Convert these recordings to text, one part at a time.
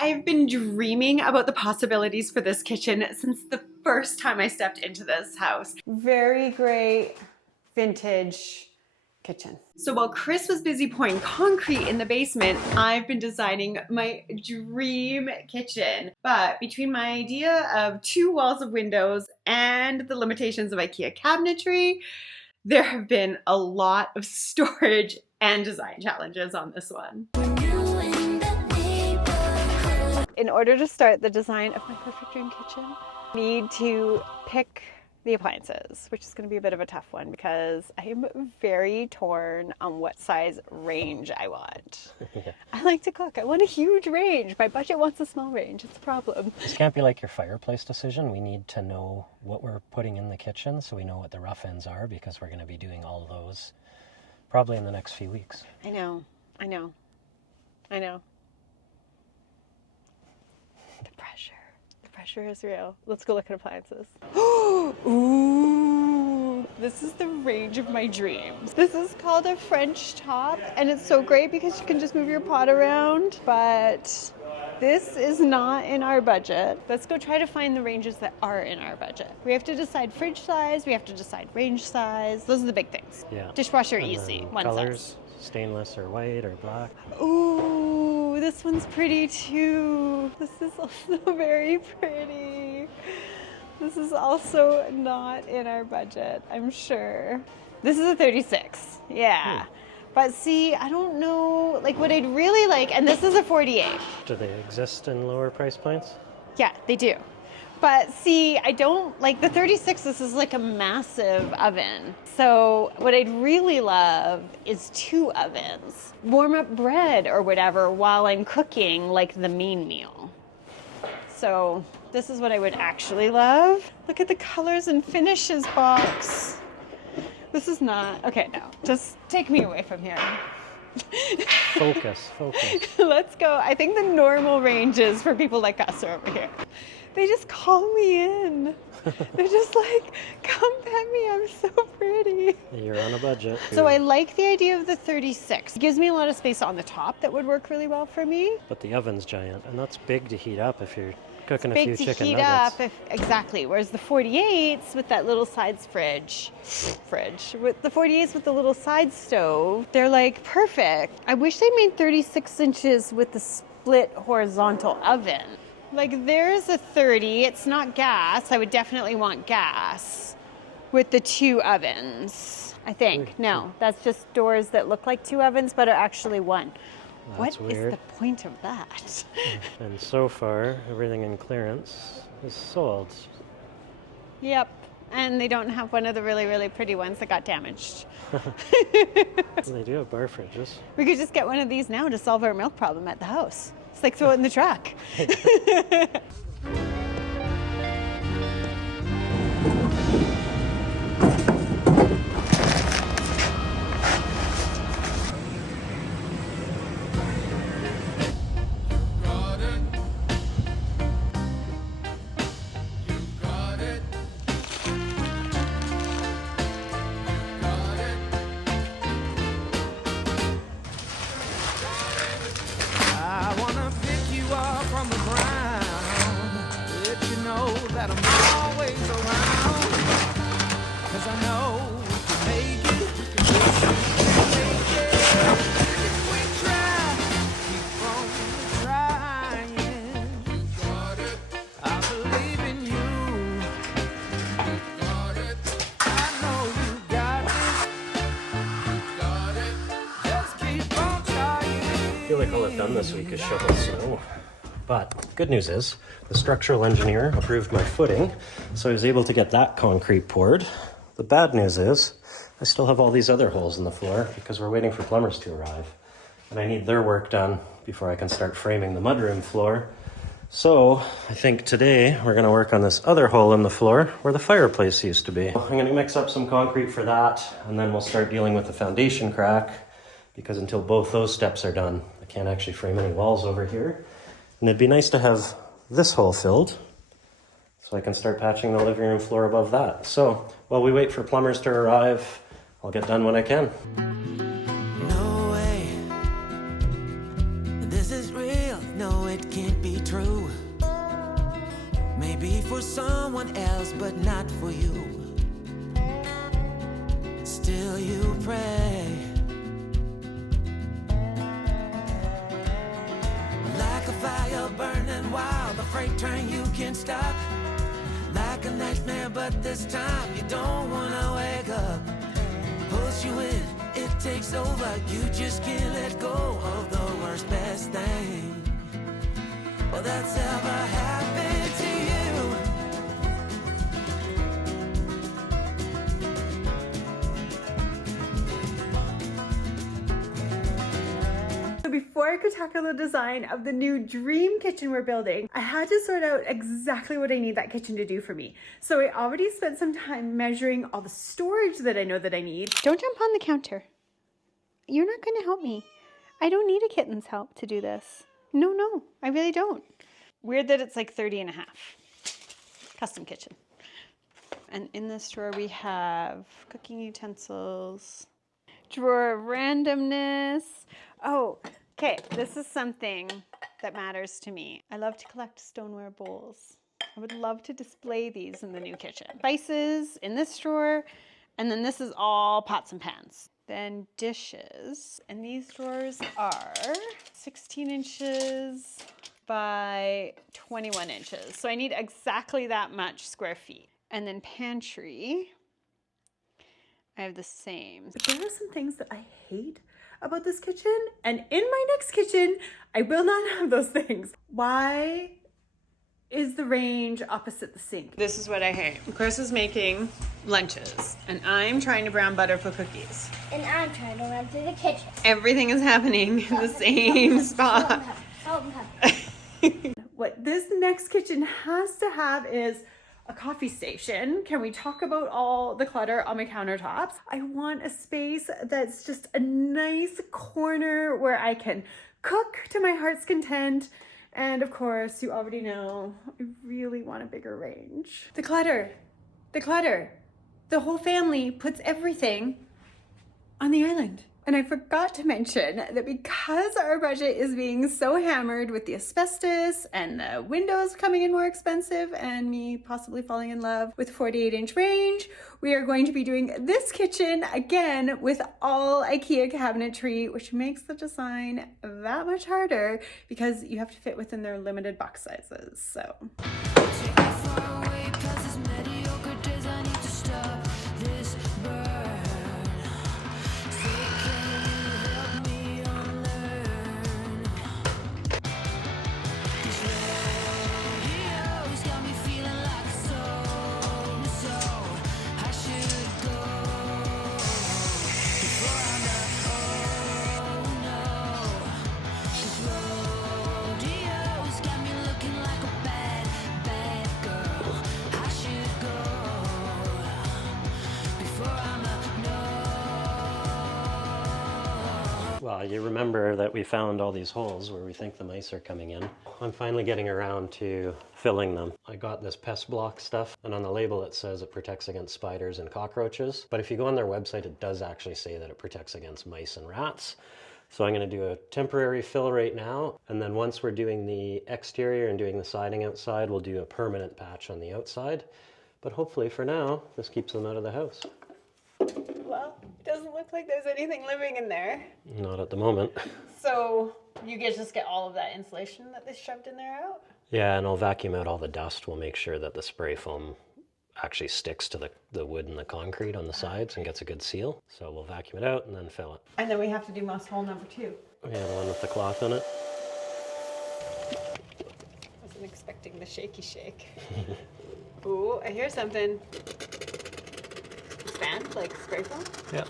I've been dreaming about the possibilities for this kitchen since the first time I stepped into this house. Very great vintage kitchen. So while Chris was busy pouring concrete in the basement, I've been designing my dream kitchen. But between my idea of 2 walls of windows and the limitations of IKEA cabinetry, there have been a lot of storage and design challenges on this one. In order to start the design of my perfect dream kitchen, I need to pick the appliances, which is going to be a bit of a tough one because I am very torn on what size range I want. Yeah. I like to cook. I want a huge range. My budget wants a small range. It's a problem. This can't be like your fireplace decision. We need to know what we're putting in the kitchen so we know what the rough ends are, because we're going to be doing all of those probably in the next few weeks. I know. The pressure is real. Let's go look at appliances. Ooh, this is the range of my dreams. This is called a French top, and it's so great because you can just move your pot around, but this is not in our budget. Let's go try to find the ranges that are in our budget. We have to decide fridge size, we have to decide range size. Those are the big things. Yeah. Dishwasher And easy, then one colors, size. stainless or white or black. Ooh, this one's pretty too. This is also very pretty. This is also not in our budget, I'm sure. This is a 36, yeah. But see, I don't know, like what I'd really like, and this is a 48. Do they exist in lower price points? Yeah, they do. But see, I don't, like the 36, this is like a massive oven. So what I'd really love is 2 ovens. Warm up bread or whatever while I'm cooking like the main meal. So this is what I would actually love. Look at the colors and finishes box. This is not, okay, no, just take me away from here. Focus. Let's go. I think the normal ranges for people like us are over here. They just call me in. They're just like, come pet me, I'm so pretty. You're on a budget. So I like the idea of the 36. It gives me a lot of space on the top that would work really well for me. But the oven's giant, and that's big to heat up if you're cooking a Big few to chicken heat nuggets. up, exactly. Whereas the 48s with that little sides fridge, with the 48s with the little side stove, they're like perfect. I wish they made 36 inches with the split horizontal oven. Like there's a 30, it's not gas. I would definitely want gas with the 2 ovens, I think. No, that's just doors that look like 2 ovens but are actually one. That's What is weird. the point of that? And so far, everything in clearance is sold. Yep. And they don't have one of the really, really pretty ones that got damaged. They do have bar fridges. We could just get one of these now to solve our milk problem at the house. It's like throw it in the truck. I wanna pick you up from the ground, let you know that I'm always around, 'cause I know we can make it, if we try, keep on trying. You got it. I believe in you. You got it. I know you got it. Just keep on trying. I feel like all I've done this week is shovel snow. But good news is the structural engineer approved my footing, so I was able to get that concrete poured. The bad news is I still have all these other holes in the floor because we're waiting for plumbers to arrive. And I need their work done before I can start framing the mudroom floor. So I think today we're gonna work on this other hole in the floor where the fireplace used to be. I'm gonna mix up some concrete for that, and then we'll start dealing with the foundation crack, because until both those steps are done, I can't actually frame any walls over here. And it'd be nice to have this hole filled so I can start patching the living room floor above that. So while we wait for plumbers to arrive, I'll get done when I can. No way, this is real. No, it can't be for someone else, but not for you. Still you pray. Like a fire burning wild, the freight train you can't stop. Like a nightmare, but this time you don't wanna wake up. Pulls you in, it takes over. You just can't let go of the worst, best thing, well, that's ever happened to you. So before I could tackle the design of the new dream kitchen we're building, I had to sort out exactly what I need that kitchen to do for me. So I already spent some time measuring all the storage that I know that I need. Don't jump on the counter. You're not going to help me. I don't need a kitten's help to do this. No, I really don't. Weird that it's like 30 and a half. Custom kitchen. And in this drawer we have cooking utensils, drawer of randomness. Oh, okay, this is something that matters to me. I love to collect stoneware bowls. I would love to display these in the new kitchen. Spices in this drawer, and then this is all pots and pans. Then dishes, and these drawers are 16 inches by 21 inches. So I need exactly that much square feet. And then pantry, I have the same. But there are some things that I hate about this kitchen, and in my next kitchen, I will not have those things. Why is the range opposite the sink? This is what I hate. Chris is making lunches, and I'm trying to brown butter for cookies. And I'm trying to run through the kitchen. Everything is happening in the same spot. What this next kitchen has to have is a coffee station. Can we talk about all the clutter on my countertops? I want a space that's just a nice corner where I can cook to my heart's content. And of course, you already know, I really want a bigger range. The clutter. The whole family puts everything on the island. And I forgot to mention that because our budget is being so hammered with the asbestos and the windows coming in more expensive and me possibly falling in love with 48-inch range, we are going to be doing this kitchen again with all Ikea cabinetry, which makes the design that much harder because you have to fit within their limited box sizes. So. Well, you remember that we found all these holes where we think the mice are coming in. I'm finally getting around to filling them. I got this Pest block stuff, and on the label it says it protects against spiders and cockroaches. But if you go on their website, it does actually say that it protects against mice and rats. So I'm going to do a temporary fill right now, and then once we're doing the exterior and doing the siding outside, we'll do a permanent patch on the outside. But hopefully for now, this keeps them out of the house. Well, it doesn't look like there's anything living in there. Not at the moment. So you just get all of that insulation that they shoved in there out? Yeah, and I'll vacuum out all the dust. We'll make sure that the spray foam actually sticks to the wood and the concrete on the sides and gets a good seal. So we'll vacuum it out and then fill it. And then we have to do moss hole number 2. Yeah, the one with the cloth in it. Wasn't expecting the shaky shake. Ooh, I hear something. Stand, like spray foam? Yeah.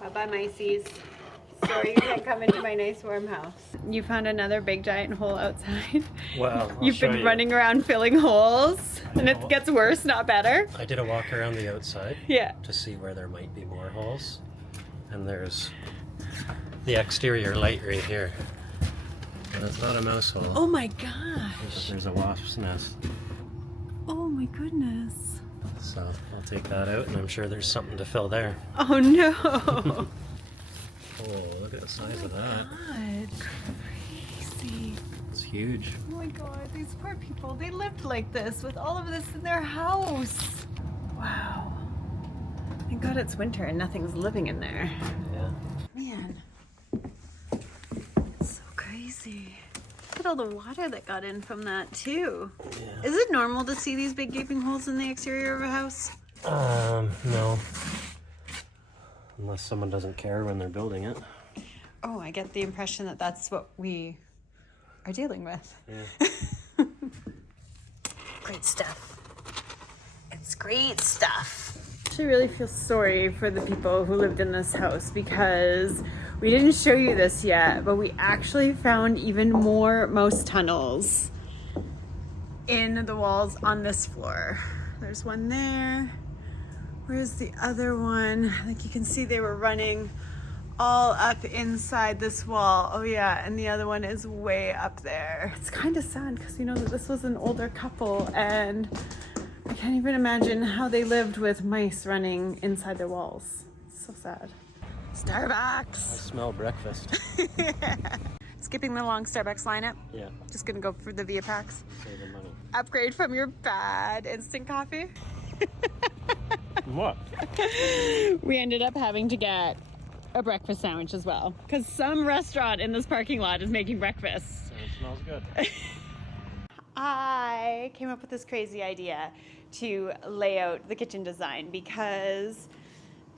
Bye-bye, miceys. Sorry you can't come into my nice warm house. You found another big giant hole outside. Well, You've been running around filling holes, and it gets worse, not better. I did a walk around the outside Yeah. to see where there might be more holes. And there's the exterior light right here. And it's not a mouse hole. Oh my gosh. There's a wasp's nest. Oh my goodness. So I'll take that out, and I'm sure there's something to fill there. Oh no. Oh, look at the size of that. God. Crazy. It's huge. Oh my god, these poor people, they lived like this with all of this in their house. Wow. Thank God it's winter and nothing's living in there. Yeah. Man, it's so crazy. Look at all the water that got in from that too. Yeah. Is it normal to see these big gaping holes in the exterior of a house? No. Unless someone doesn't care when they're building it. Oh, I get the impression that that's what we are dealing with. Yeah. Great stuff. It's great stuff. I really feel sorry for the people who lived in this house because we didn't show you this yet, but we actually found even more mouse tunnels in the walls on this floor. There's one there. Where's the other one? Like you can see they were running all up inside this wall. Oh yeah, and the other one is way up there. It's kind of sad because you know that this was an older couple and I can't even imagine how they lived with mice running inside their walls. It's so sad. I Starbucks. smell breakfast. Skipping the long Starbucks lineup. Yeah. Just gonna go for the Via Packs. Saving money. Upgrade from your bad instant coffee. What? We ended up having to get a breakfast sandwich as well because some restaurant in this parking lot is making breakfast. It smells good. I came up with this crazy idea to lay out the kitchen design because,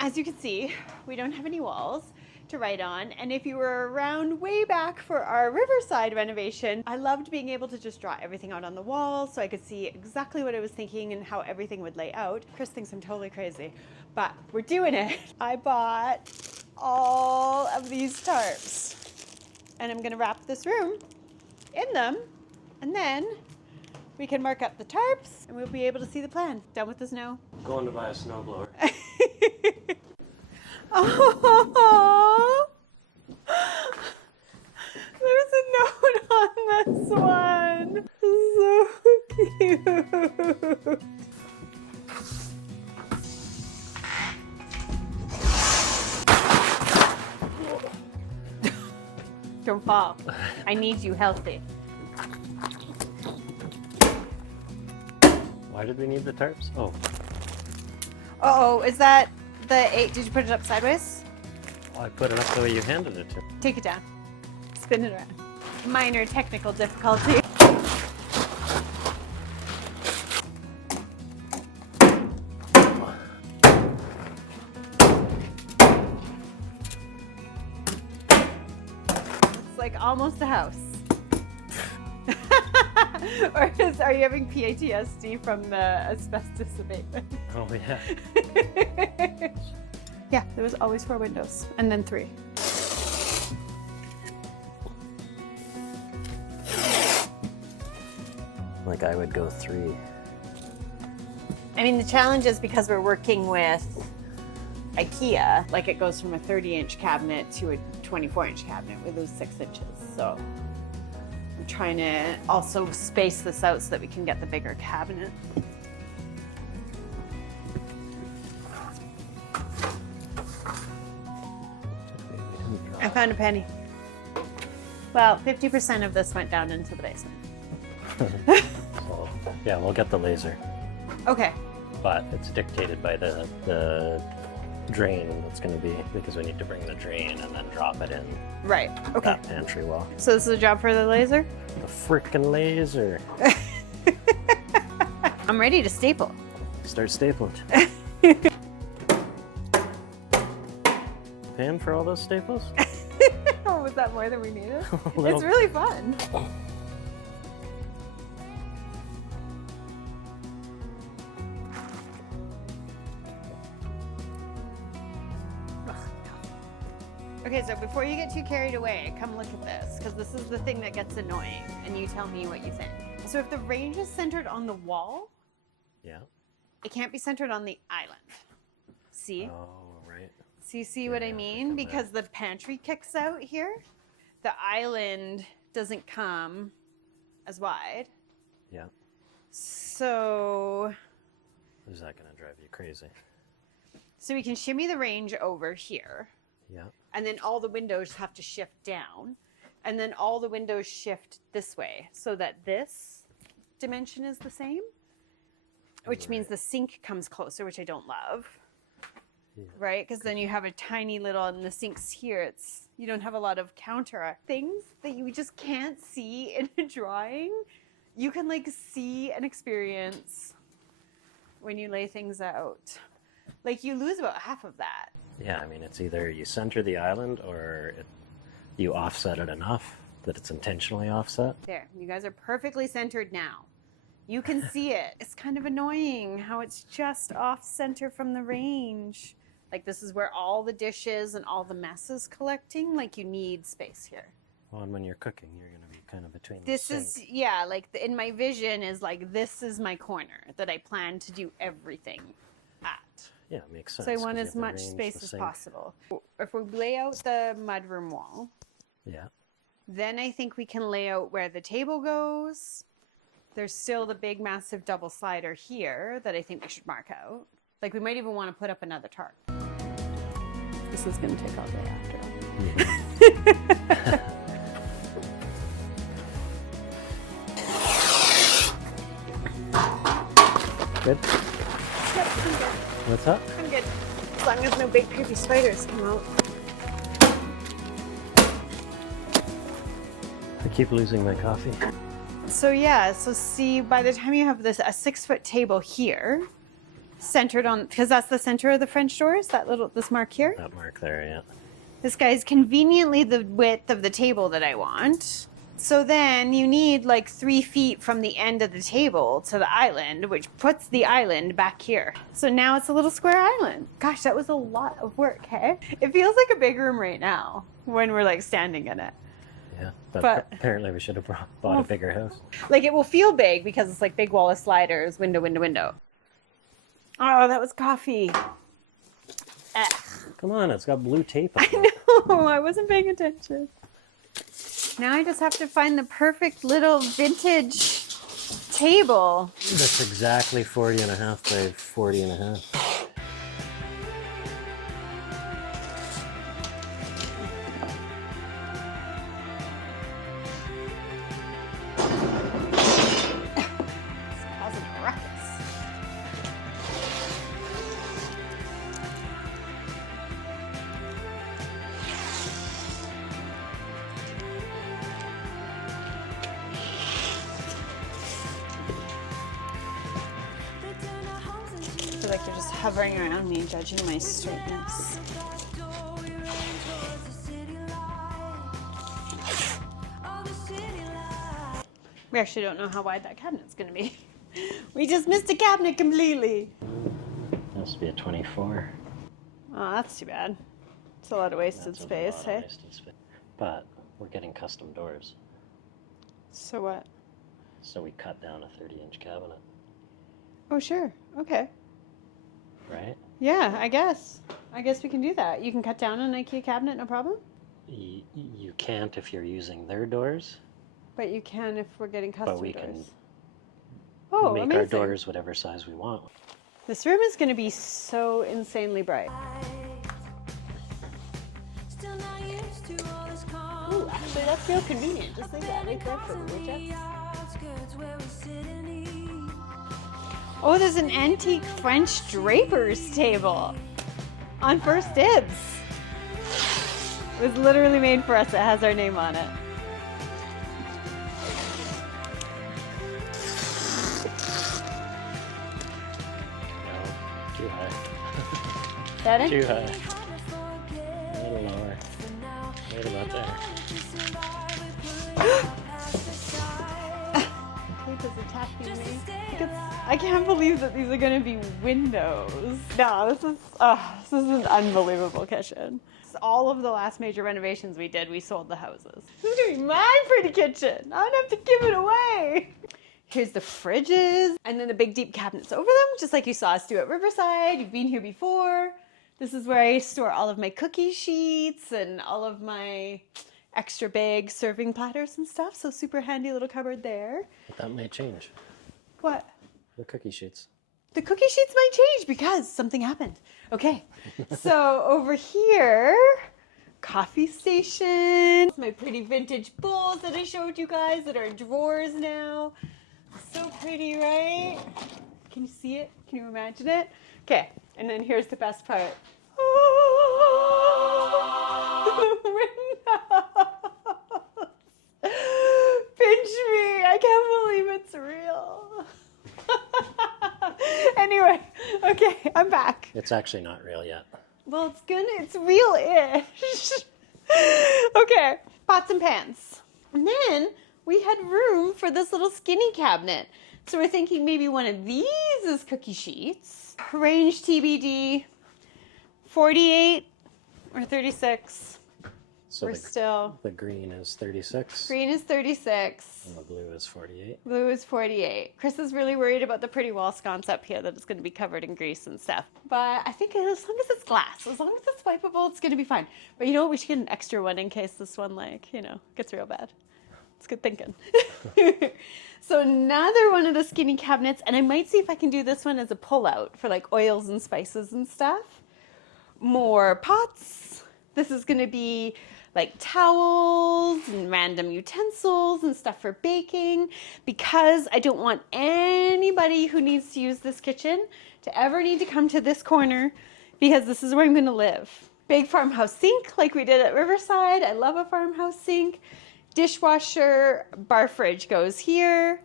as you can see, we don't have any walls to write on. And if you were around way back for our Riverside renovation, I loved being able to just draw everything out on the wall so I could see exactly what I was thinking and how everything would lay out. Chris thinks I'm totally crazy, but we're doing it. I bought all of these tarps and I'm gonna wrap this room in them, and then we can mark up the tarps and we'll be able to see the plan. Done with the snow? Going to buy a snowblower. Oh, there's a note on this one. So cute. Don't fall. I need you healthy. Why did we need the tarps? Oh, Uh-oh, is that the 8? Did you put it up sideways? I put it up the way you handed it to. Take it down. Spin it around. Minor technical difficulty. It's like almost a house. Are you having PTSD from the asbestos abatement? Oh, yeah. Yeah, there was always 4 windows, and then 3. Like I would go 3. I mean, the challenge is because we're working with Ikea, like it goes from a 30-inch cabinet to a 24-inch cabinet. We lose 6 inches, so I'm trying to also space this out so that we can get the bigger cabinet. I found a penny. Well, 50% of this went down into the basement. So, yeah, we'll get the laser. Okay. But it's dictated by the drain that's going to be, because we need to bring the drain and then drop it in Right. Okay. that pantry wall. So this is a job for the laser? The frickin' laser. I'm ready to staple. Start stapling. Paying for all those staples? Oh, was that more than we needed? Little- It's really fun. Okay, so before you get too carried away, come look at this, because this is the thing that gets annoying, and you tell me what you think. So if the range is centered on the wall, Yeah. it can't be centered on the island. See? Oh, right. See what I Yeah, mean? like on Because the pantry kicks out here, the island doesn't come as wide. Yeah. So Is that going to drive you crazy? we can shimmy the range over here, Yeah. and then all the windows have to shift down And then all the windows shift this way so that this dimension is the same, which means the sink comes closer, which I don't love. Yeah. Right? Because then you have a tiny little, and the sink's here. You don't have a lot of counter things that you just can't see in a drawing. You can like see and experience when you lay things out. Like you lose about half of that. Yeah, I mean, it's either you center the island or you offset it enough that it's intentionally offset. There, you guys are perfectly centered now. You can see it. It's kind of annoying how it's just off center from the range. Like this is where all the dishes and all the mess is collecting. Like you need space here. Well, and when you're cooking, you're going to be kind of between this the is, sink. yeah, like in my vision is like, this is my corner that I plan to do everything at. Yeah, it makes sense. So I want 'cause as you have much the range, space the as sink. possible. If we lay out the mudroom wall, Yeah. then I think we can lay out where the table goes. There's still the big, massive double slider here that I think we should mark out. Like we might even want to put up another tarp. This is going to take all day after all. Good? Yep, I'm good. What's up? I'm good. As long as no big creepy spiders come out. I keep losing my coffee. So yeah, so see, by the time you have this, a 6-foot table here, centered on, because that's the center of the French doors, this mark here. That mark there, yeah. This guy's conveniently the width of the table that I want. So then you need like 3 feet from the end of the table to the island, which puts the island back here. So now it's a little square island. Gosh, that was a lot of work, hey? It feels like a big room right now when we're like standing in it. Yeah, but But- apparently we should have bought a bigger house. Like it will feel big because it's like big wall of sliders, window, window, window. Oh, that was coffee. Ugh. Come on, it's got blue tape on it. No, I wasn't paying attention. Now I just have to find the perfect little vintage table. That's exactly 40 and a half by 40 and a half. It's causing a ruckus. I feel like you're just hovering around me, judging my straightness. We actually don't know how wide that cabinet's gonna be. We just missed a cabinet completely. Has to be a 24. Oh, that's too bad. It's a lot of wasted That's a space, lot of hey? wasted space. But we're getting custom doors. So what? So we cut down a 30-inch cabinet, Oh, sure. Okay. right? Yeah, I guess. I guess we can do that. You can cut down an IKEA cabinet, no problem. You can't if you're using their doors, But you can if we're getting custom but we doors. can Oh, make amazing. our doors whatever size we want. This room is going to be so insanely bright. Ooh, actually, that's real convenient. Just like that, right there for the widgets. Oh, there's an antique French Drapers table on First Dibs. It was literally made for us. It has our name on it. No, too high. That it? Too high. A little lower. Right about there. Kate is attacking me. I can't believe that these are going to be windows. No, this is an unbelievable kitchen. All of the last major renovations we did, we sold the houses. This is going to be my pretty kitchen. I don't have to give it away. Here's the fridges and then the big deep cabinets over them, just like you saw us do at Riverside. You've been here before. This is where I store all of my cookie sheets and all of my extra big serving platters and stuff. So super handy little cupboard there. But that may change. What? The cookie sheets. The cookie sheets might change because something happened. Okay, so over here, coffee station. My pretty vintage bowls that I showed you guys that are drawers now. So pretty, right? Can you see it? Can you imagine it? Okay, and then here's the best part. Pinch me. I can't believe it's real. Anyway, okay, I'm back. It's actually not real yet. Well, it's real-ish. Okay, pots and pans. And then we had room for this little skinny cabinet. So we're thinking maybe one of these is cookie sheets. Range TBD, 48 or 36. So the green is 36. Green is 36. And the blue is 48. Blue is 48. Chris is really worried about the pretty wall sconce up here that it's going to be covered in grease and stuff. But I think as long as it's glass, as long as it's wipeable, it's going to be fine. But you know what? We should get an extra one in case this one, gets real bad. It's good thinking. So another one of the skinny cabinets, and I might see if I can do this one as a pull-out for like oils and spices and stuff. More pots. This is going to be like towels and random utensils and stuff for baking, because I don't want anybody who needs to use this kitchen to ever need to come to this corner, because this is where I'm going to live. Big farmhouse sink like we did at Riverside. I love a farmhouse sink. Dishwasher, bar fridge goes here.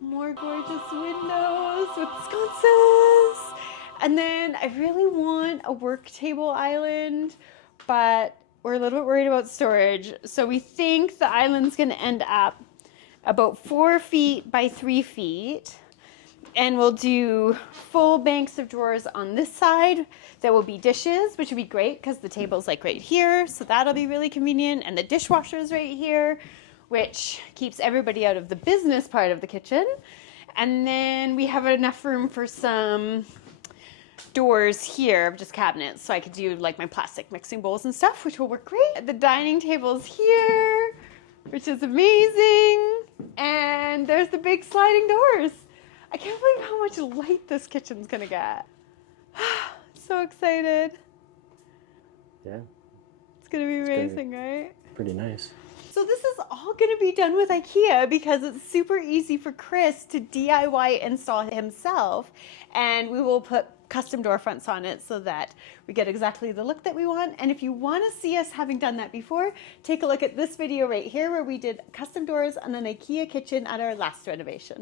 More gorgeous windows with sconces. And then I really want a work table island, but we're a little bit worried about storage. So we think the island's going to end up about 4 feet by 3 feet. And we'll do full banks of drawers on this side. There will be dishes, which would be great because the table's like right here. So that'll be really convenient. And the dishwasher's right here, which keeps everybody out of the business part of the kitchen. And then we have enough room for some doors here, just cabinets, so I could do like my plastic mixing bowls and stuff, which will work great. The dining table's here, which is amazing. And there's the big sliding doors. I can't believe how much light this kitchen's gonna get. So excited. Yeah. It's gonna be amazing, right? Pretty nice. So this is all going to be done with Ikea because it's super easy for Chris to DIY install himself, and we will put custom door fronts on it so that we get exactly the look that we want. And if you want to see us having done that before, take a look at this video right here where we did custom doors on an Ikea kitchen at our last renovation.